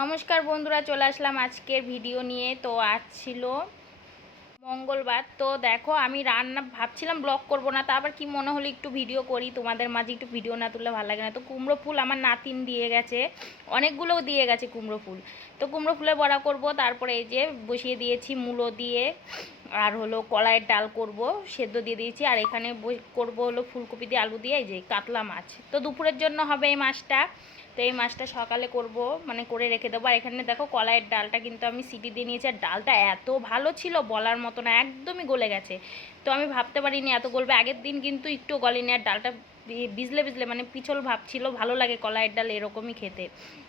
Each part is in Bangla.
নমস্কার বন্ধুরা, চলে আসলাম আজকের ভিডিও নিয়ে। তো আজ ছিল মঙ্গলবার। তো দেখো, আমি রান্না ভাবছিলাম ব্লগ করব না, তা আবার কি মনে হলো একটু ভিডিও করি। তোমাদের মাঝে একটু ভিডিও না তুললে ভালো লাগে না। তো কুমড়ো ফুল আমার নাতিন দিয়ে গেছে অনেকগুলো দিয়ে গেছে কুমড়ো ফুল। তো কুমড়ো ফুলের বড়া করব, তারপরে এই যে বসিয়ে দিয়েছি মূলো দিয়ে, আর হলো কলাইয়ের ডাল করব, সেদ্ধ দিয়ে দিয়েছি। আর এখানে করব হলো ফুলকপি দিয়ে আলু দিয়ে, এই যে কাতলা মাছ। তো দুপুরের জন্য হবে এই মাছটা। তো এই মাছটা সকালে করব মানে করে রেখে দেবো। আর এখানে দেখো কলাইয়ের ডালটা কিন্তু আমি সিটি দিয়ে নিয়েছি, আর ডালটা এত ভালো ছিল বলার মতো না, একদমই গলে গেছে। তো আমি ভাবতে পারিনি এত গলবে। আগের দিন কিন্তু একটু গলেনি, আর ডালটা বিজলে বিজলে মানে পিছল ভাব ছিল, ভালো লাগে কলাইয়ের ডাল এরকমই খেতে।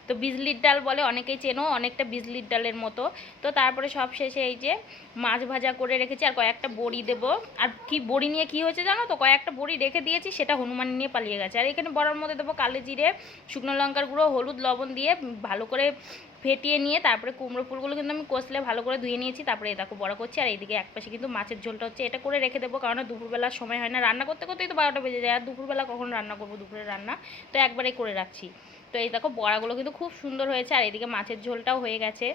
তো বিজলির ডাল বলে অনেকেই চেনো, অনেকটা বিজলির ডালের মতো। তো তারপরে সব শেষে এই যে মাছ ভাজা করে রেখেছি, আর কয়েকটা বড়ি দেবো। আর কি বড়ি নিয়ে কি হয়েছে জানো তো? কয়েকটা বড়ি রেখে দিয়েছি, সেটা হনুমান নিয়ে পালিয়ে গেছে। আর এখানে বড়ার মধ্যে দেবো কালো জিরে, শুকনো লঙ্কার গুঁড়ো, হলুদ, লবণ দিয়ে ভালো করে ফেটিয়ে নিয়ে তারপরে কুমড়ো ফুলগুলো কিন্তু আমি কষলে ভালো করে ধুয়ে নিয়েছি, তারপরে দেখো বড়া করছি, আর এইদিকে এক পাশে কিন্তু মাছের ঝোলটা হচ্ছে, এটা করে রেখে দেবো, কারণ দুপুরবেলার সময় হয় না। রান্না করতে করতেই তো বারোটা বেজে যায়, আর দুপুরবেলা কখন রান্না করব দুপুরে রান্না? তো একবারেই করে রাখছি। তো এই দেখো বড়াগুলো কিন্তু খুব সুন্দর হয়েছে, আর এদিকে মাছের ঝোলটাও হয়ে গেছে।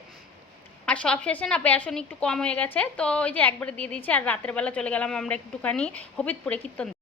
আর সব শেষে না বেসন একটু কম হয়ে গেছে, তো ওই যে একবারে দিয়ে দিয়েছি, আর রাতের বেলা চলে গেলাম আমরা একটুখানি হবিদপুরে কীর্তন